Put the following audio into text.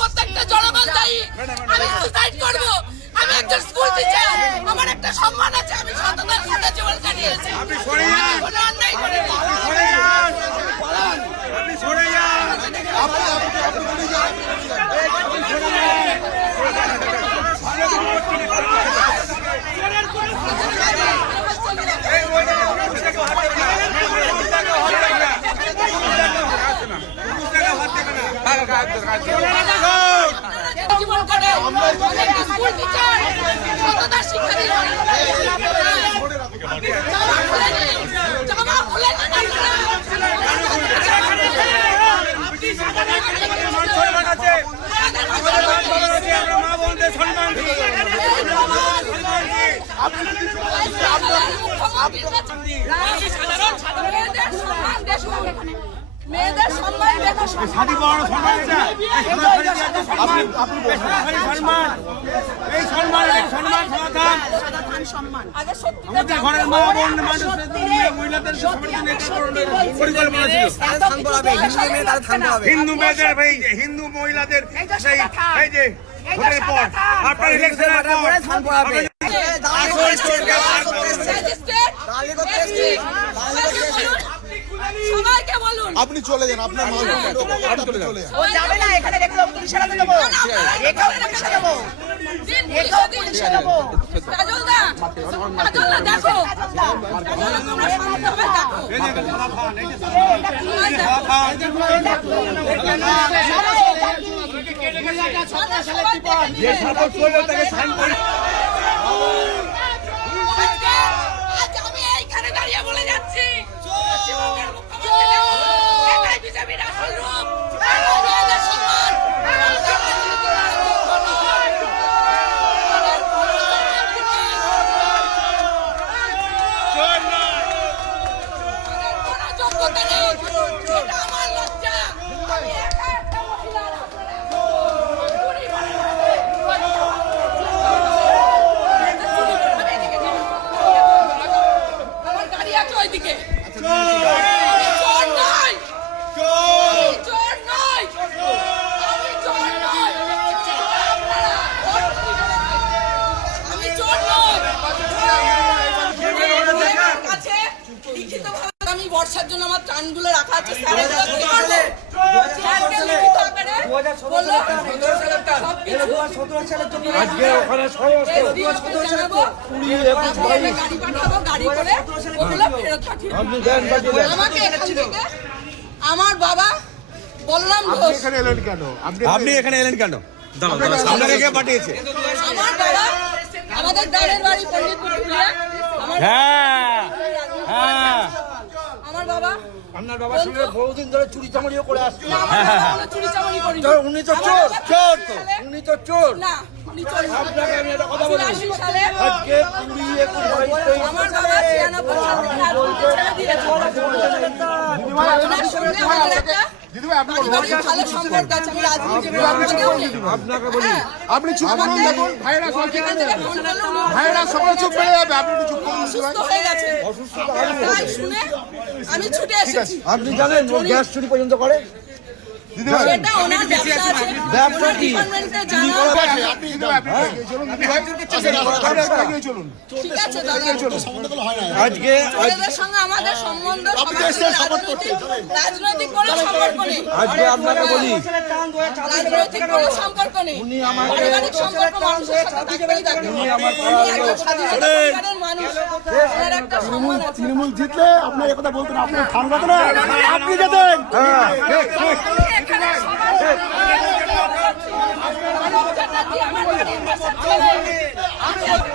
প্রত্যেকটা জনগণ দায়ী। আমি সুসাইড করব। আমি একজন স্কুল টিচার, আমার একটা সম্মান আছে, আমি সততার সাথে জীবন কাটিয়েছি। আমি কোনো অন্যায় করিনি। জীবন কাটে স্কুল টিচার, সততার শিক্ষা দিয়ে জামা খুলে মেয়েদের সম্মান দেখো, হিন্দু মেয়েদের, হিন্দু মহিলাদের ভোটের পর আপনার ইলেকশনের সবাইকে বলুন আপনি চলে যান, আপনার চলে যান। ও যাবে না, এখানে রেখে পুলিশে দেবো, এখানে পুলিশে দেবো, এখানে পুলিশে দেবো। কাজলদা দেখো, তোমরা শান্তভাবে আজ আমি এইখানে দাঁড়িয়ে বলে যাচ্ছি, বিজেপির আসল রূপ বর্ষার জন্য আমার ত্রাণগুলো রাখা আছে। আমার বাবা বলরাম ঘোষ। আপনি এখানে এলেন কেন? আপনাকে কে পাঠিয়েছে? আমার বাবা, আমাদের দাঁড়ের বাড়ি পণ্ডিতপুর। আমার বাবা, আপনার বাবার সঙ্গে বহুদিন ধরে চুরি চামড়িও করে আসছে। চুরি চামারি করি। উনি তো চোর, চোর তো, উনি তো চোর। না, উনি চোর না। আপনাকে আমি একটা কথা বলি, 84 সালে আজকে 20, 21, 22, আমার বাবা 96 সালে রাজনীতি ছেড়ে দিয়েছে। ওনার সঙ্গে আমাদের একটা পারিবারিক ভালো সম্পর্ক আছে। আমি রাজনীতি আপনাকে বলি, আপনি চুপ করুন, দেখুন ভাইরা সকলে চুপ করে যাবে, আপনি চুপ করুন। অসুস্থ হয়ে গেছে, তাই শুনে আমি ছুটে এসেছি। আপনি জানেন ও গ্যাস চুরি পর্যন্ত করে? সেটা ওনার ব্যবসা আছে, ব্যবসা কি? ডিপার্টমেন্টে জানা চলুন, ঠিক আছে দাদা। আজকে ওদের সঙ্গে আমাদের সম্বন্ধ রাজনৈতিক কোনো সম্পর্ক নেই। আজকে আপনাকে বলি, রাজনৈতিক কোনো সম্পর্ক নেই, পারিবারিক সম্পর্ক মানুষের সাথে থাকবেই থাকবে। উনি একজন স্বাধীনতা পরিবারের মানুষ, ওনার একটা সম্মান আছে। তৃণমূল জিতলে আপনার কথা বলতেন, আপনার ঠান্ডা না, আপনি যেতেন। এখানে সবাই আমার বাড়ির পাশে চলে। ঠিক আছে।